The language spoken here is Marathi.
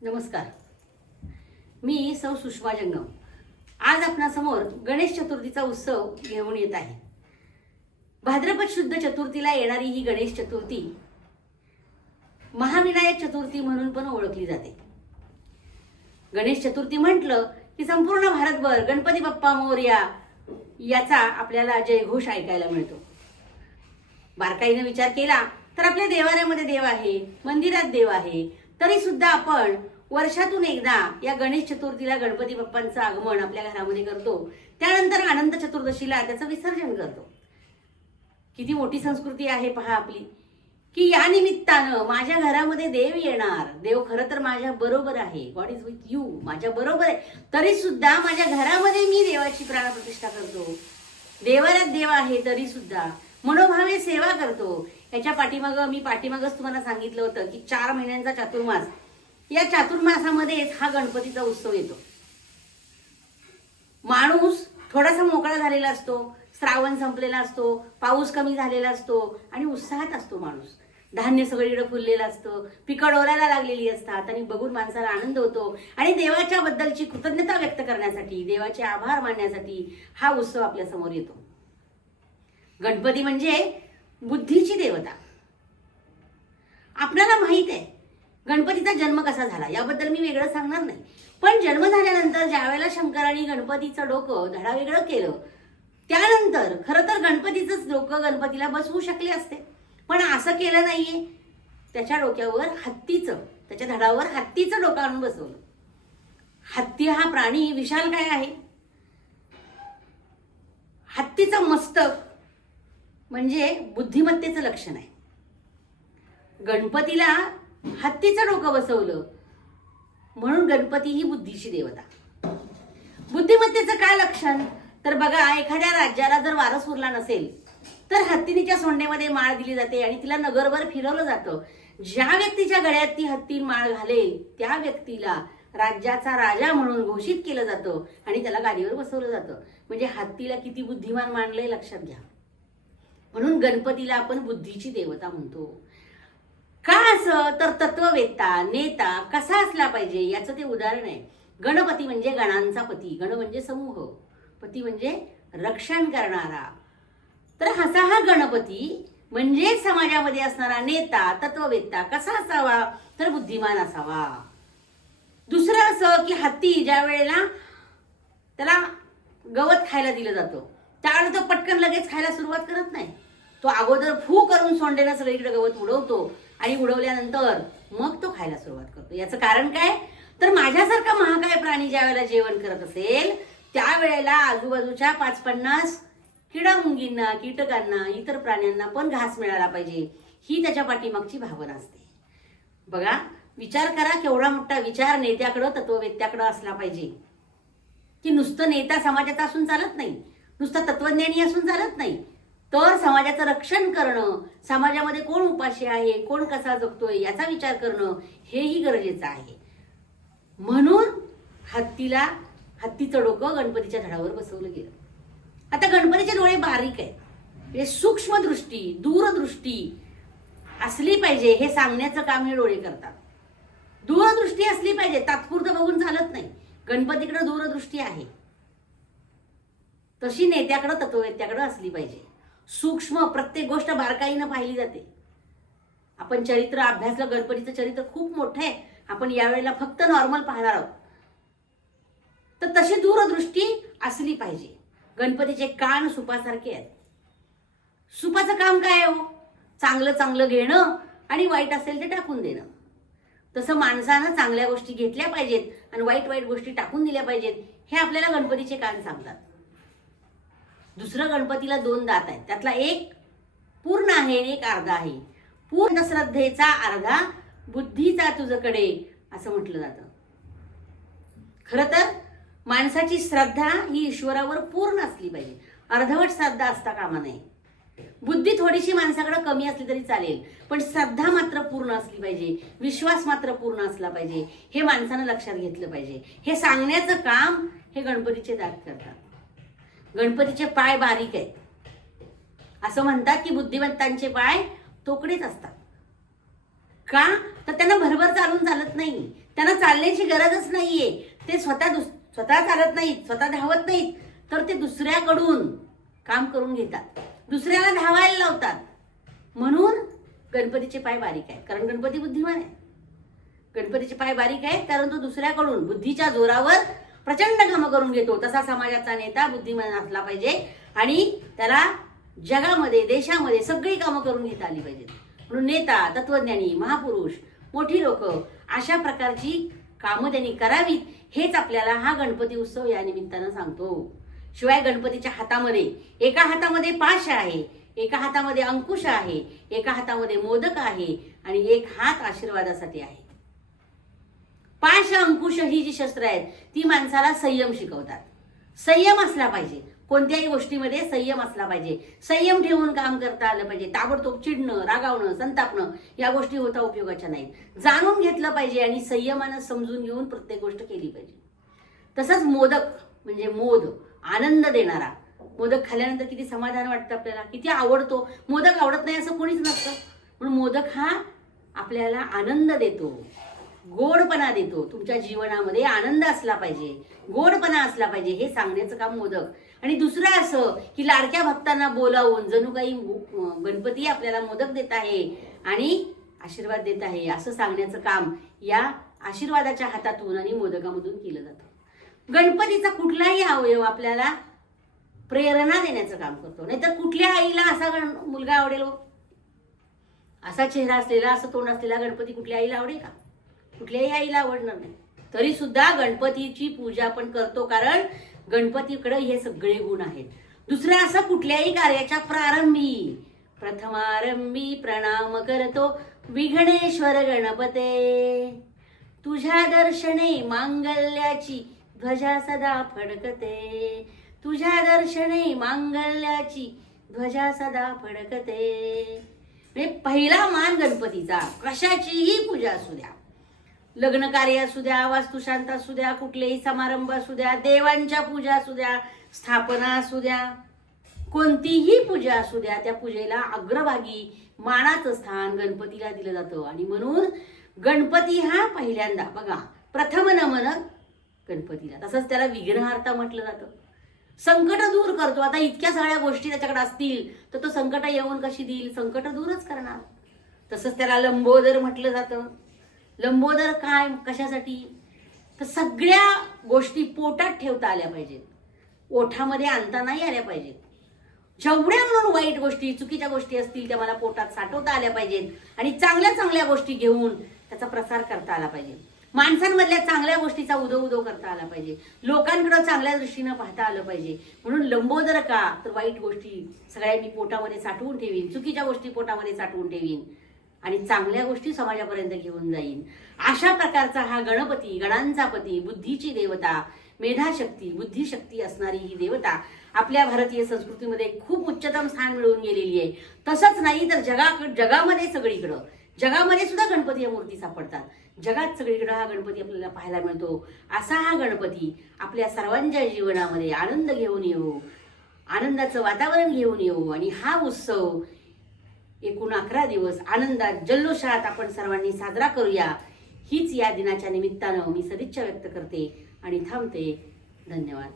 नमस्कार. मी सौ सुषमा जंगम आज आपणासमोर गणेश चतुर्थीचा उत्सव घेऊन येत आहे. भाद्रपद शुद्ध चतुर्थीला येणारी ही गणेश चतुर्थी महाविनायक चतुर्थी म्हणून पण ओळखली जाते. गणेश चतुर्थी म्हटलं की संपूर्ण भारतभर गणपती बाप्पा मोरया याचा आपल्याला जयघोष ऐकायला मिळतो. बारकाईने विचार केला तर आपल्या देवाऱ्यामध्ये देव आहे, मंदिरात देव आहे, तरी सुद्धा आपण वर्षातून एकदा या गणेश चतुर्थीला गणपती बाप्पांचं आगमन आपल्या घरामध्ये करतो. त्यानंतर अनंत चतुर्दशीला त्याचं विसर्जन करतो. किती मोठी संस्कृती आहे पहा आपली, की या निमित्तानं माझ्या घरामध्ये देव येणार. देव खरं तर माझ्या बरोबर आहे, गॉड इज विथ यू, माझ्या बरोबर आहे, तरी सुद्धा माझ्या घरामध्ये मी देवाची प्राणप्रतिष्ठा करतो. देवाऱ्यात देव आहे तरी सुद्धा मनोभावे सेवा करतो. याच्या मी पाठीमागच तुम्हाला सांगितलं होतं की 4 महिन्यांचा चातुर्मास, या चातुर्मासामध्येच हा गणपतीचा उत्सव येतो. माणूस थोडासा मोकळा झालेला असतो, श्रावण संपलेला असतो, पाऊस कमी झालेला असतो आणि उत्साहात असतो माणूस. धान्य सगळीकडे फुललेलं असतं, पिकं डोलायला लागलेली असतात आणि बघून माणसाला आनंद होतो आणि देवाच्या बद्दलची कृतज्ञता व्यक्त करण्यासाठी, देवाचे आभार मानण्यासाठी हा उत्सव आपल्या समोर येतो. गणपती म्हणजे बुद्धीची देवता. आपल्याला माहित आहे गणपतीचा जन्म कसा झाला, याबद्दल मी वेगळं सांगणार नाही. पण जन्म झाल्यानंतर ज्यावेळेला शंकराने गणपतीचं डोकं धडावेगळं केलं, त्यानंतर खरं तर गणपतीचंच डोकं गणपतीला बसवू शकले असते, पण असं केलं नाहीये. त्याच्या डोक्यावर त्याच्या धडावर हत्तीचं डोकं आणून बसवलं. हत्ती हा प्राणी विशालकाय आहे. हत्तीचं मस्तक म्हणजे बुद्धिमत्तेचं लक्षण आहे. गणपतीला हत्तीचं डोकं बसवलं म्हणून गणपती ही बुद्धीची देवता. बुद्धिमत्तेचं काय लक्षण तर बघा, एखाद्या राज्याला जर वारस उरला नसेल तर हत्तीच्या सोंडेमध्ये माळ दिली जाते आणि तिला नगरभर फिरवलं जातं. ज्या व्यक्तीच्या गळ्यात ती हत्ती माळ घालेल त्या व्यक्तीला राज्याचा राजा म्हणून घोषित केलं जातं आणि त्याला गादीवर बसवलं जातं. म्हणजे हत्तीला किती बुद्धिमान मानलंय लक्षात घ्या. म्हणून गणपतीला आपण बुद्धीची देवता म्हणतो. का असं तर तत्ववेत्ता, नेता कसा असला पाहिजे याचं ते उदाहरण आहे. गणपती म्हणजे गणांचा पती, गण म्हणजे समूह, पती म्हणजे रक्षण करणारा. तर असा हा गणपती म्हणजे समाजामध्ये असणारा नेता, तत्ववेत्ता कसा असावा तर बुद्धिमान असावा. दुसरं असं की हत्ती ज्या वेळेला त्याला गवत खायला दिलं जातं त्यावेळेला तो पटकन लगेच खायला सुरुवात करत नाही. तो अगोदर फू करून सोंडेनं सगळीकडे गवत उडवतो आणि उडवल्यानंतर मग तो खायला सुरुवात करतो. याचं कारण काय तर माझ्यासारखा महाकाय प्राणी ज्या वेळेला जेवण करत असेल त्यावेळेला आजूबाजूच्या 5-50 किडामुंगींना, कीटकांना, इतर प्राण्यांना पण घास मिळाला पाहिजे, ही त्याच्या पाठीमागची भावना असते. बघा, विचार करा केवढा मोठा विचार नेत्याकडं, तत्ववेत्याकडं असला पाहिजे, की नुसतं नेता समाजाचा असून चालत नाही, नुसतं तत्वज्ञानी असून चालत नाही, तर समाजाचं रक्षण करणं, समाजामध्ये कोण उपाशी आहे, कोण कसा जगतोय याचा विचार करणं हेही गरजेचं आहे. म्हणून हत्तीचं डोकं गणपतीच्या धडावर बसवलं गेलं. आता गणपतीचे डोळे बारीक आहेत, हे सूक्ष्म दृष्टी, दूरदृष्टी असली पाहिजे हे सांगण्याचं काम हे डोळे करतात. दूरदृष्टी असली पाहिजे, तात्पुरतं बघून चालत नाही. गणपतीकडे दूरदृष्टी आहे तशी नेत्याकडे, तत्ववेत्याकडे असली पाहिजे. सूक्ष्म प्रत्येक गोष्ट बारकाईनं पाहिली जाते. आपण चरित्र अभ्यासलं, गणपतीचं चरित्र खूप मोठं आहे, आपण यावेळेला फक्त नॉर्मल पाहणार आहोत. तर तशी दूरदृष्टी असली पाहिजे. गणपतीचे कान सुपासारखे आहेत. सुपाचं काम काय हो? चांगलं चांगलं घेणं आणि वाईट असेल ते टाकून देणं. तसं माणसानं चांगल्या गोष्टी घेतल्या पाहिजेत आणि वाईट गोष्टी टाकून दिल्या पाहिजेत, हे आपल्याला गणपतीचे कान सांगतात. दुसरं, गणपतीला 2 दात आहेत, त्यातला एक पूर्ण आहे आणि एक अर्धा आहे. पूर्ण श्रद्धेचा अर्धा बुद्धीचा तुझकडे असं म्हटलं जातं. खरं तर माणसाची श्रद्धा ही ईश्वरावर पूर्ण असली पाहिजे, अर्धवट श्रद्धा असता कामा नये. बुद्धी थोडीशी माणसाकडे कमी असली तरी चालेल, पण श्रद्धा मात्र पूर्ण असली पाहिजे, विश्वास मात्र पूर्ण असला पाहिजे, हे माणसानं लक्षात घेतलं पाहिजे. हे सांगण्याचं काम हे गणपतीचे दात करतात. गणपतीचे पाय बारीक आहेत. असं म्हणतात की बुद्धिमत्तांचे पाय तोकडेच असतात. का तर त्यांना भरभर चालून चालत नाही, त्यांना चालण्याची गरजच नाहीये. ते स्वतः चालत नाहीत, स्वतः धावत नाहीत, तर ते दुसऱ्याकडून काम करून घेतात, दुसऱ्याला धावायला लावतात. म्हणून गणपतीचे पाय बारीक आहे, कारण गणपती बुद्धिमान आहे. गणपतीचे पाय बारीक आहे कारण तो दुसऱ्याकडून बुद्धीच्या जोरावर प्रचंड कामं करून घेतो. तसा समाजाचा नेता बुद्धिमान असला पाहिजे आणि त्याला जगामध्ये, देशामध्ये सगळी कामं करून घेता आली पाहिजेत. म्हणून नेता, तत्वज्ञानी, महापुरुष, मोठी लोक अशा प्रकारची कामं त्यांनी करावीत, हेच आपल्याला हा गणपती उत्सव या निमित्तानं सांगतो. शिवाय गणपतीच्या हातामध्ये, एका हातामध्ये पाश आहे, एका हातामध्ये अंकुश आहे, एका हातामध्ये मोदक आहे आणि एक हात आशीर्वादासाठी आहे. पाश, अंकुश ही जी शस्त्र आहेत ती माणसाला संयम शिकवतात. संयम असला पाहिजे, कोणत्याही गोष्टीमध्ये संयम असला पाहिजे. संयम ठेवून काम करता आलं पाहिजे. ताबडतोब चिडणं, रागावणं, संतापणं या गोष्टी होता उपयोगाच्या नाहीत. जाणून घेतलं पाहिजे आणि संयमानं समजून घेऊन प्रत्येक गोष्ट केली पाहिजे. तसंच मोदक म्हणजे मोद, आनंद देणारा. मोदक खाल्ल्यानंतर किती समाधान वाटतं आपल्याला, किती आवडतो. मोदक आवडत नाही असं कोणीच नसतं. म्हणून मोदक हा आपल्याला आनंद देतो, गोडपणा देतो. तुमच्या जीवनामध्ये आनंद असला पाहिजे, गोडपणा असला पाहिजे, हे सांगण्याचं काम मोदक. आणि दुसरं असं की लाडक्या भक्तांना बोलावून जणू काही गणपती आपल्याला मोदक देत आहे आणि आशीर्वाद देत आहे असं सांगण्याचं काम या आशीर्वादाच्या हातातून आणि मोदकामधून केलं जातं. गणपतीचा कुठलाही अवयव आपल्याला प्रेरणा देण्याचं काम करतो. नाहीतर कुठल्या आईला असा मुलगा आवडेल हो? असा चेहरा असलेला, असं तोंड असलेला गणपती कुठल्या आईला आवडेल का? कुठल्याही आईला आवडणार नाही. तरी सुद्धा गणपतीची पूजा आपण करतो कारण गणपतीकडे हे सगळे गुण आहेत. दुसरं असं कुठल्याही कार्याच्या प्रारंभी, प्रथमारंभी प्रणाम करतो विघ्नेश्वर गणपते. तुझ्या दर्शने मांगल्याची ध्वजा सदा फडकते. तुझ्या दर्शने मांगल्याची ध्वजा सदा फडकते. म्हणजे पहिला मान गणपतीचा. कशाचीही पूजा असू द्या, लग्न कार्य असू द्या, वास्तुशांत असू द्या, कुठलेही समारंभ असू द्या, देवांच्या पूजा असू द्या, स्थापना असू द्या, कोणतीही पूजा असू द्या, त्या पूजेला अग्रभागी मानाचं स्थान गणपतीला दिलं जातं. आणि म्हणून गणपती हा पहिल्यांदा बघा, प्रथम नमन गणपतीला. तसंच त्याला विघ्नहर्ता म्हटलं जातं. संकट दूर करतो. आता इतक्या सगळ्या गोष्टी त्याच्याकडे असतील तर तो संकट येऊन कशी देईल? संकट दूरच करणार. तसंच त्याला लंबोदर म्हटलं जातं. लंबोदर काय, कशासाठी? तर सगळ्या गोष्टी पोटात ठेवता आल्या पाहिजेत, ओठामध्ये आणता नाही आल्या पाहिजेत. जेवढ्या म्हणून वाईट गोष्टी, चुकीच्या गोष्टी असतील त्या मला पोटात साठवता आल्या पाहिजेत आणि चांगल्या चांगल्या गोष्टी घेऊन त्याचा प्रसार करता आला पाहिजे. माणसांमधल्या चांगल्या गोष्टीचा उदो करता आला पाहिजे. लोकांकडे चांगल्या दृष्टीनं पाहता आलं पाहिजे. म्हणून लंबोदर का, तर वाईट गोष्टी सगळ्या मी पोटामध्ये साठवून ठेवीन, चुकीच्या गोष्टी पोटामध्ये साठवून ठेवीन आणि चांगल्या गोष्टी समाजापर्यंत घेऊन जाईन. अशा प्रकारचा हा गणपती, गणांचा पती, बुद्धीची देवता, मेधाशक्ती, बुद्धिशक्ती असणारी ही देवता आपल्या भारतीय संस्कृतीमध्ये खूप उच्चतम स्थान मिळवून गेलेली आहे. तसंच नाही तर जगामध्ये सगळीकडं, जगामध्ये सुद्धा गणपती या मूर्ती सापडतात. जगात सगळीकडे हा गणपती आपल्याला पाहायला मिळतो. असा हा गणपती आपल्या सर्वांच्या जीवनामध्ये आनंद घेऊन येऊ, आनंदाचं वातावरण घेऊन येऊ आणि हा उत्सव एकूण 11 दिवस आनंदात, जल्लोषात आपण सर्वांनी साजरा करूया. हीच या दिनाच्या निमित्तानं मी सदिच्छा व्यक्त करते आणि थांबते. धन्यवाद.